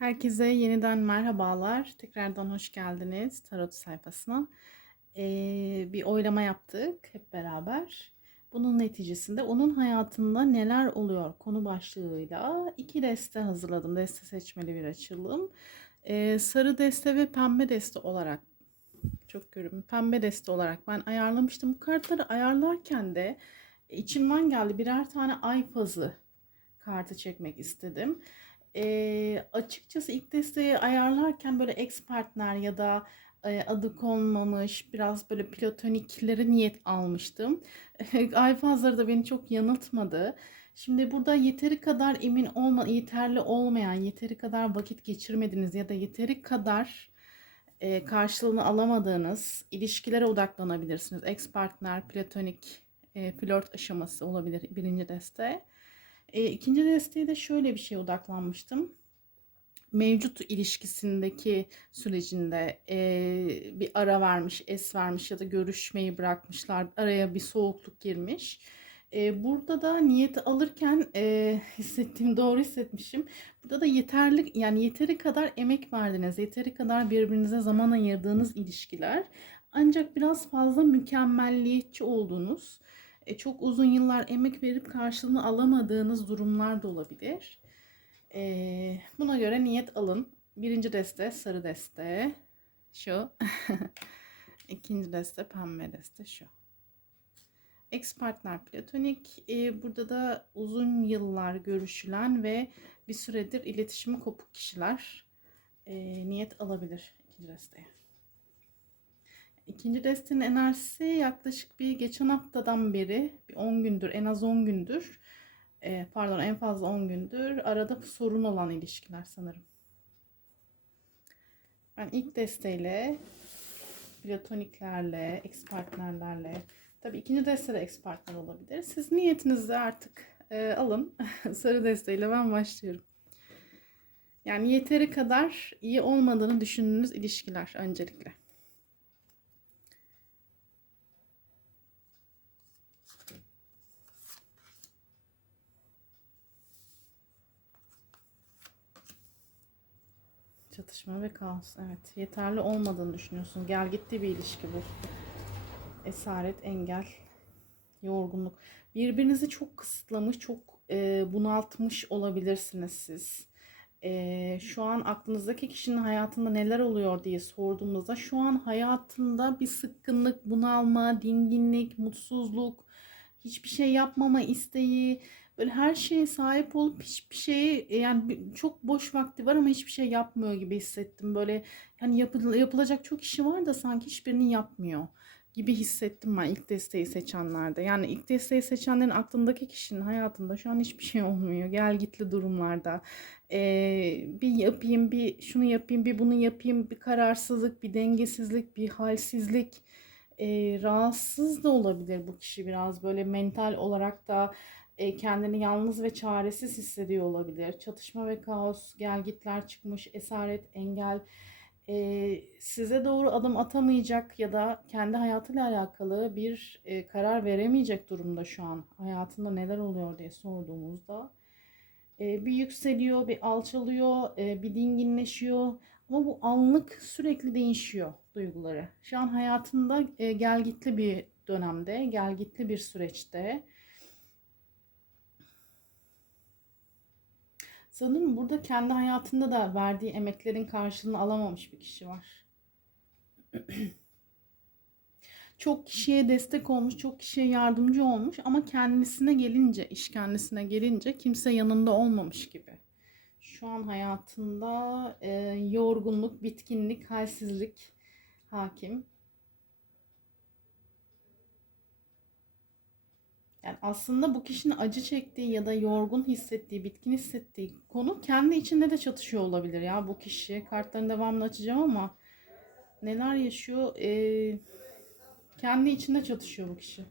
Herkese yeniden merhabalar. Tekrardan hoş geldiniz Tarot sayfasına. Ee, bir oylama yaptık hep beraber. Bunun neticesinde onun hayatında neler oluyor konu başlığıyla iki deste hazırladım. Deste seçmeli bir açılım. Ee, sarı deste ve pembe deste olarak çok görüyorum. Pembe deste olarak ben ayarlamıştım. Bu kartları ayarlarken de içimden geldi birer tane ay fazı kartı çekmek istedim. E, açıkçası ilk desteği ayarlarken böyle ex partner ya da e, adı konmamış biraz böyle platonikleri niyet almıştım. Ay fazları da beni çok yanıltmadı. Şimdi burada yeteri kadar emin olma, yeterli olmayan, yeteri kadar vakit geçirmediğiniz ya da yeteri kadar e, karşılığını alamadığınız ilişkilere odaklanabilirsiniz. Ex partner, platonik, e, flört aşaması olabilir birinci deste. E, ikinci desteği de şöyle bir şeye odaklanmıştım. Mevcut ilişkisindeki sürecinde e, bir ara vermiş, es vermiş ya da görüşmeyi bırakmışlar. Araya bir soğukluk girmiş. E, burada da niyeti alırken e, hissettiğim doğru hissetmişim. Burada da yeterli yani yeteri kadar emek verdiniz, yeteri kadar birbirinize zaman ayırdığınız ilişkiler. Ancak biraz fazla mükemmelliyetçi olduğunuz e, çok uzun yıllar emek verip karşılığını alamadığınız durumlar da olabilir. E, buna göre niyet alın. Birinci deste sarı deste şu. İkinci deste pembe deste şu. Ex partner platonik. E, burada da uzun yıllar görüşülen ve bir süredir iletişimi kopuk kişiler e, niyet alabilir ikinci desteye. İkinci destenin enerjisi yaklaşık bir geçen haftadan beri bir 10 gündür en az 10 gündür e, pardon en fazla 10 gündür arada sorun olan ilişkiler sanırım. Ben ilk desteyle platoniklerle, ex partnerlerle tabi ikinci deste de ex partner olabilir. Siz niyetinizi artık e, alın. Sarı desteyle ben başlıyorum. Yani yeteri kadar iyi olmadığını düşündüğünüz ilişkiler öncelikle. Çatışma ve kaos. Evet. Yeterli olmadığını düşünüyorsun. Gel gitti bir ilişki bu. Esaret, engel, yorgunluk. Birbirinizi çok kısıtlamış, çok e, bunaltmış olabilirsiniz siz. E, şu an aklınızdaki kişinin hayatında neler oluyor diye sorduğumuzda şu an hayatında bir sıkkınlık, bunalma, dinginlik, mutsuzluk, hiçbir şey yapmama isteği, böyle her şeye sahip olup hiçbir şeyi e, yani çok boş vakti var ama hiçbir şey yapmıyor gibi hissettim. Böyle yani yapıl yapılacak çok işi var da sanki hiçbirini yapmıyor gibi hissettim ben ilk desteği seçenlerde. Yani ilk desteği seçenlerin aklındaki kişinin hayatında şu an hiçbir şey olmuyor. Gel gitli durumlarda. Ee, bir yapayım, bir şunu yapayım, bir bunu yapayım, bir kararsızlık, bir dengesizlik, bir halsizlik. Ee, rahatsız da olabilir bu kişi biraz böyle mental olarak da e, kendini yalnız ve çaresiz hissediyor olabilir. Çatışma ve kaos, gelgitler çıkmış, esaret, engel, e, size doğru adım atamayacak ya da kendi hayatıyla alakalı bir e, karar veremeyecek durumda şu an. Hayatında neler oluyor diye sorduğumuzda. bir yükseliyor, bir alçalıyor, bir dinginleşiyor. Ama bu anlık sürekli değişiyor duyguları. Şu an hayatında gelgitli bir dönemde, gelgitli bir süreçte. Sanırım burada kendi hayatında da verdiği emeklerin karşılığını alamamış bir kişi var. çok kişiye destek olmuş, çok kişiye yardımcı olmuş ama kendisine gelince, iş kendisine gelince kimse yanında olmamış gibi. Şu an hayatında e, yorgunluk, bitkinlik, halsizlik hakim. Yani aslında bu kişinin acı çektiği ya da yorgun hissettiği, bitkin hissettiği konu kendi içinde de çatışıyor olabilir ya bu kişi. Kartların devamını açacağım ama neler yaşıyor? Ee, kendi içinde çatışıyor bu kişi.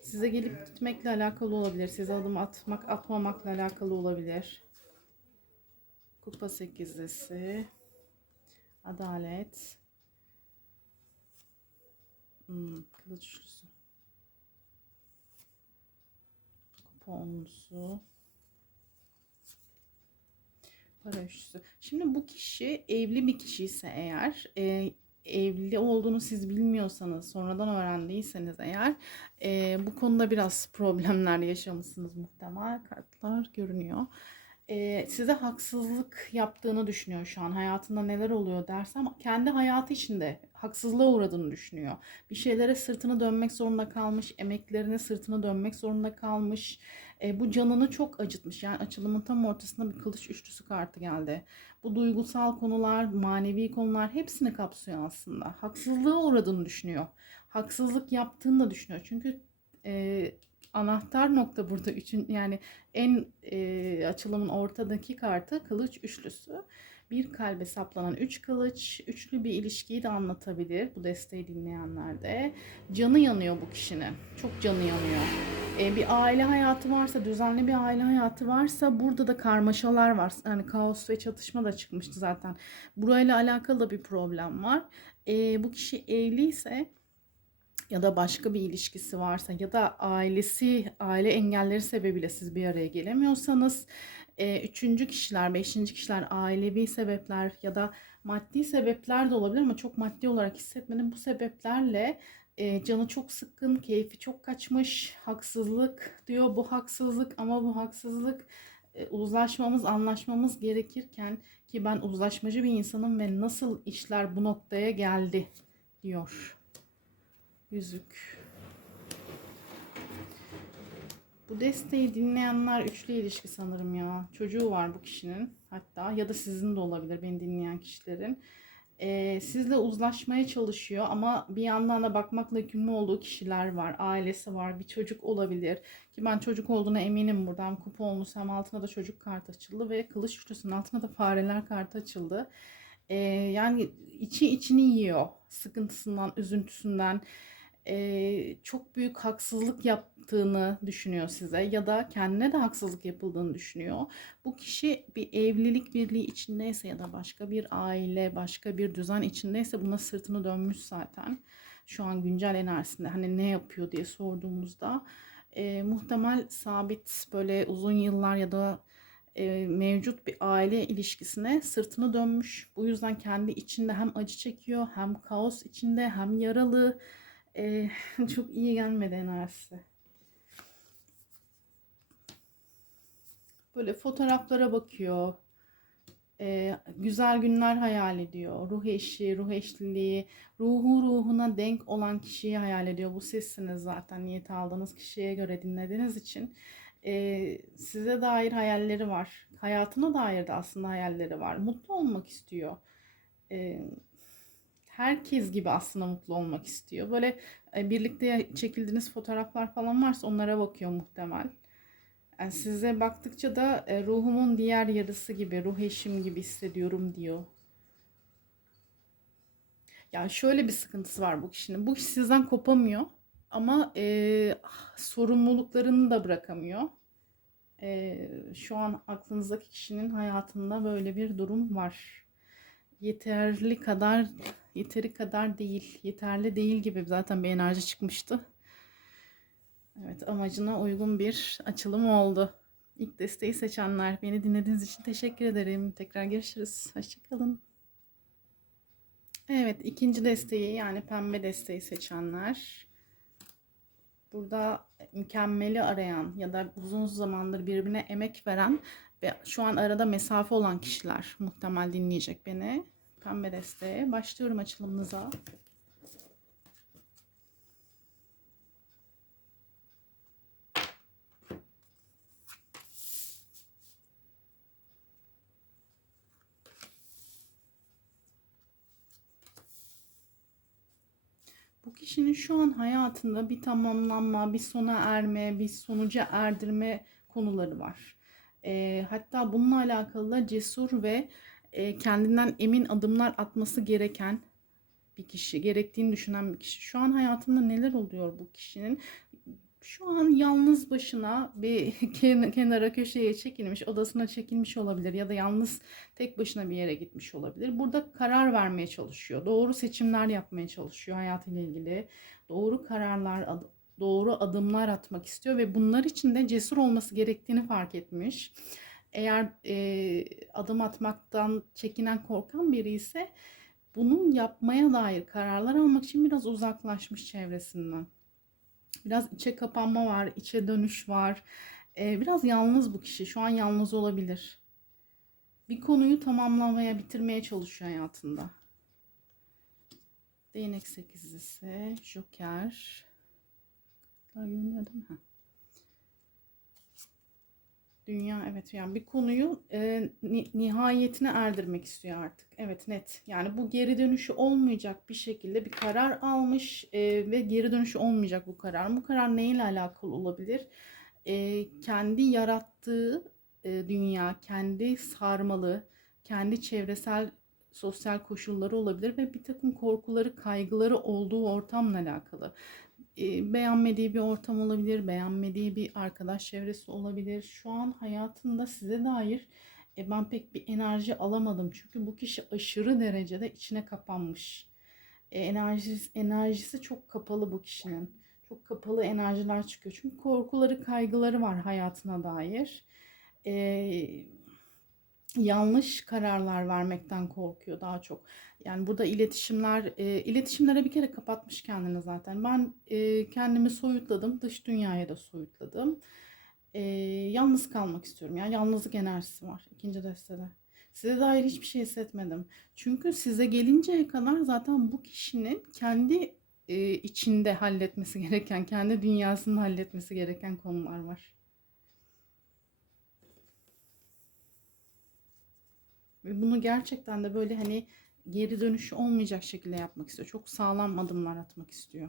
Size gelip gitmekle alakalı olabilir. Size adım atmak, atmamakla alakalı olabilir. Kupa sekizlisi. Adalet. Hmm, kılıç üçlüsü. Kupa onlusu. Para üçlüsü. Şimdi bu kişi evli bir kişi ise eğer e, evli olduğunu siz bilmiyorsanız sonradan öğrendiyseniz eğer e, bu konuda biraz problemler yaşamışsınız muhtemel kartlar görünüyor. E, size haksızlık yaptığını düşünüyor şu an hayatında neler oluyor dersem kendi hayatı içinde haksızlığa uğradığını düşünüyor. Bir şeylere sırtını dönmek zorunda kalmış, emeklerine sırtını dönmek zorunda kalmış. E, bu canını çok acıtmış. Yani açılımın tam ortasında bir kılıç üçlüsü kartı geldi. Bu duygusal konular, manevi konular hepsini kapsıyor aslında. Haksızlığa uğradığını düşünüyor. Haksızlık yaptığını da düşünüyor. Çünkü e, anahtar nokta burada üçün yani en e, açılımın ortadaki kartı kılıç üçlüsü. Bir kalbe saplanan üç kılıç, üçlü bir ilişkiyi de anlatabilir bu desteği dinleyenlerde. Canı yanıyor bu kişinin. Çok canı yanıyor. E, bir aile hayatı varsa, düzenli bir aile hayatı varsa burada da karmaşalar var. Yani kaos ve çatışma da çıkmıştı zaten. Burayla alakalı da bir problem var. E, bu kişi evliyse ya da başka bir ilişkisi varsa ya da ailesi, aile engelleri sebebiyle siz bir araya gelemiyorsanız e, üçüncü kişiler, beşinci kişiler ailevi sebepler ya da maddi sebepler de olabilir ama çok maddi olarak hissetmenin bu sebeplerle e, canı çok sıkkın, keyfi çok kaçmış, haksızlık diyor bu haksızlık ama bu haksızlık e, uzlaşmamız, anlaşmamız gerekirken ki ben uzlaşmacı bir insanım ve nasıl işler bu noktaya geldi diyor. Yüzük. Bu desteği dinleyenler üçlü ilişki sanırım ya. Çocuğu var bu kişinin hatta ya da sizin de olabilir beni dinleyen kişilerin. Ee, sizle uzlaşmaya çalışıyor ama bir yandan da bakmakla yükümlü olduğu kişiler var. Ailesi var, bir çocuk olabilir. Ki ben çocuk olduğuna eminim buradan kupa olmuş hem altına da çocuk kartı açıldı ve kılıç üçlüsünün altına da fareler kartı açıldı. Ee, yani içi içini yiyor sıkıntısından, üzüntüsünden e, çok büyük haksızlık yaptığını düşünüyor size ya da kendine de haksızlık yapıldığını düşünüyor. Bu kişi bir evlilik birliği içindeyse ya da başka bir aile, başka bir düzen içindeyse buna sırtını dönmüş zaten. Şu an güncel enerjisinde hani ne yapıyor diye sorduğumuzda e, muhtemel sabit böyle uzun yıllar ya da e, mevcut bir aile ilişkisine sırtını dönmüş. Bu yüzden kendi içinde hem acı çekiyor hem kaos içinde hem yaralı e, çok iyi gelmedi enerjisi. Böyle fotoğraflara bakıyor. E, güzel günler hayal ediyor. Ruh eşi, ruh eşliliği, ruhu ruhuna denk olan kişiyi hayal ediyor. Bu sizsiniz zaten niyet aldığınız kişiye göre dinlediğiniz için. E, size dair hayalleri var. Hayatına dair de aslında hayalleri var. Mutlu olmak istiyor. E, herkes gibi aslında mutlu olmak istiyor. Böyle e, birlikte çekildiğiniz fotoğraflar falan varsa onlara bakıyor muhtemel. Yani size baktıkça da e, ruhumun diğer yarısı gibi, ruh eşim gibi hissediyorum diyor. Ya şöyle bir sıkıntısı var bu kişinin. Bu kişi sizden kopamıyor ama e, sorumluluklarını da bırakamıyor. E, şu an aklınızdaki kişinin hayatında böyle bir durum var. Yeterli kadar yeteri kadar değil, yeterli değil gibi zaten bir enerji çıkmıştı. Evet amacına uygun bir açılım oldu. İlk desteği seçenler beni dinlediğiniz için teşekkür ederim. Tekrar görüşürüz. Hoşçakalın. Evet ikinci desteği yani pembe desteği seçenler. Burada mükemmeli arayan ya da uzun zamandır birbirine emek veren ve şu an arada mesafe olan kişiler muhtemel dinleyecek beni pembe desteğe. Başlıyorum açılımınıza. Bu kişinin şu an hayatında bir tamamlanma, bir sona erme, bir sonuca erdirme konuları var. E, hatta bununla alakalı da cesur ve e, kendinden emin adımlar atması gereken bir kişi, gerektiğini düşünen bir kişi. Şu an hayatında neler oluyor bu kişinin? Şu an yalnız başına bir kenara köşeye çekilmiş, odasına çekilmiş olabilir ya da yalnız tek başına bir yere gitmiş olabilir. Burada karar vermeye çalışıyor. Doğru seçimler yapmaya çalışıyor hayatıyla ilgili. Doğru kararlar, doğru adımlar atmak istiyor ve bunlar için de cesur olması gerektiğini fark etmiş Eğer e, adım atmaktan çekinen, korkan biri ise bunu yapmaya dair kararlar almak için biraz uzaklaşmış çevresinden. Biraz içe kapanma var, içe dönüş var. E, biraz yalnız bu kişi. Şu an yalnız olabilir. Bir konuyu tamamlamaya, bitirmeye çalışıyor hayatında. Değnek sekizlisi, Joker. Görünüyor değil mi? Dünya evet yani bir konuyu e, ni- nihayetine erdirmek istiyor artık. Evet net. Yani bu geri dönüşü olmayacak bir şekilde bir karar almış e, ve geri dönüşü olmayacak bu karar. Bu karar neyle alakalı olabilir? E, kendi yarattığı e, dünya, kendi sarmalı, kendi çevresel sosyal koşulları olabilir ve bir takım korkuları, kaygıları olduğu ortamla alakalı beğenmediği bir ortam olabilir, beğenmediği bir arkadaş çevresi olabilir. Şu an hayatında size dair e, ben pek bir enerji alamadım. Çünkü bu kişi aşırı derecede içine kapanmış. E, enerjisi, enerjisi çok kapalı bu kişinin. Çok kapalı enerjiler çıkıyor. Çünkü korkuları, kaygıları var hayatına dair. E, yanlış kararlar vermekten korkuyor daha çok. Yani burada iletişimler, e, iletişimlere bir kere kapatmış kendini zaten. Ben e, kendimi soyutladım, dış dünyaya da soyutladım. E, yalnız kalmak istiyorum. Yani yalnızlık enerjisi var ikinci destede. Size dair hiçbir şey hissetmedim. Çünkü size gelinceye kadar zaten bu kişinin kendi e, içinde halletmesi gereken, kendi dünyasını halletmesi gereken konular var. Ve bunu gerçekten de böyle hani geri dönüşü olmayacak şekilde yapmak istiyor. Çok sağlam adımlar atmak istiyor.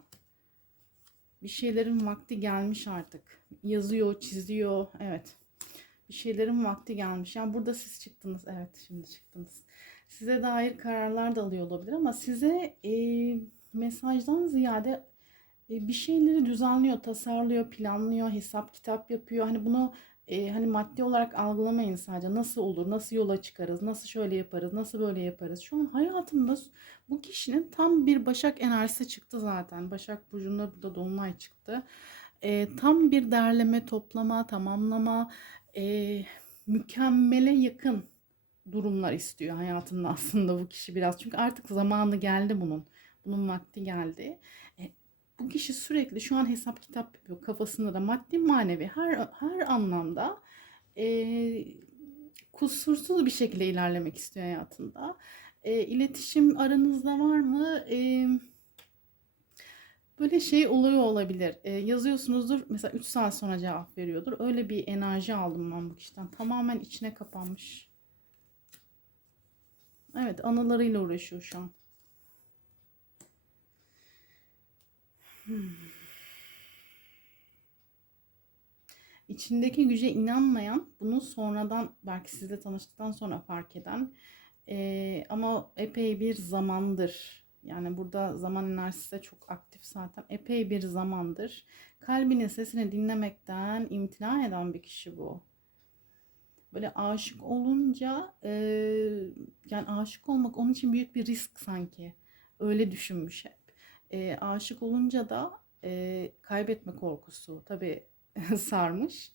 Bir şeylerin vakti gelmiş artık. Yazıyor, çiziyor. Evet. Bir şeylerin vakti gelmiş. Yani burada siz çıktınız. Evet, şimdi çıktınız. Size dair kararlar da alıyor olabilir ama size e, mesajdan ziyade e, bir şeyleri düzenliyor, tasarlıyor, planlıyor, hesap kitap yapıyor. Hani bunu e, hani maddi olarak algılamayın sadece. Nasıl olur, nasıl yola çıkarız, nasıl şöyle yaparız, nasıl böyle yaparız. Şu an hayatımda bu kişinin tam bir Başak enerjisi çıktı zaten. Başak Burcu'nda burada Dolunay çıktı. E, tam bir derleme, toplama, tamamlama, e, mükemmele yakın durumlar istiyor hayatında aslında bu kişi biraz. Çünkü artık zamanı geldi bunun. Bunun vakti geldi. Bu kişi sürekli şu an hesap kitap yapıyor kafasında da maddi manevi her her anlamda e, kusursuz bir şekilde ilerlemek istiyor hayatında. E, iletişim aranızda var mı? E, böyle şey oluyor olabilir. E, yazıyorsunuzdur mesela 3 saat sonra cevap veriyordur. Öyle bir enerji aldım ben bu kişiden. Tamamen içine kapanmış. Evet anılarıyla uğraşıyor şu an. Hmm. İçindeki güce inanmayan, bunu sonradan belki sizle tanıştıktan sonra fark eden ee, ama epey bir zamandır yani burada zaman enerjisi de çok aktif zaten epey bir zamandır kalbinin sesini dinlemekten imtina eden bir kişi bu. Böyle aşık olunca e, yani aşık olmak onun için büyük bir risk sanki. Öyle düşünmüş e, aşık olunca da e, kaybetme korkusu tabii sarmış.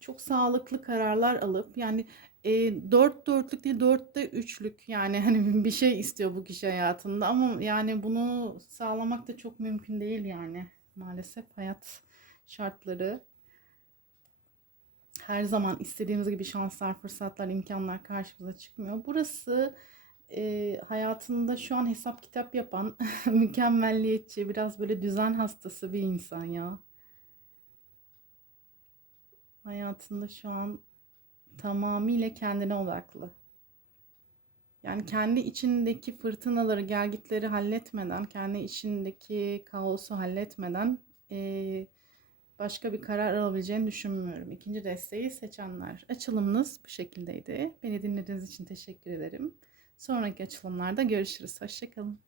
Çok sağlıklı kararlar alıp yani e, dört dörtlük değil dörtte üçlük yani hani bir şey istiyor bu kişi hayatında ama yani bunu sağlamak da çok mümkün değil yani maalesef hayat şartları her zaman istediğimiz gibi şanslar, fırsatlar, imkanlar karşımıza çıkmıyor. Burası e, hayatında şu an hesap kitap yapan, mükemmelliyetçi, biraz böyle düzen hastası bir insan ya. Hayatında şu an tamamıyla kendine odaklı. Yani kendi içindeki fırtınaları, gelgitleri halletmeden, kendi içindeki kaosu halletmeden e, başka bir karar alabileceğini düşünmüyorum. İkinci desteği seçenler. Açılımınız bu şekildeydi. Beni dinlediğiniz için teşekkür ederim. Sonraki açılımlarda görüşürüz. Hoşçakalın.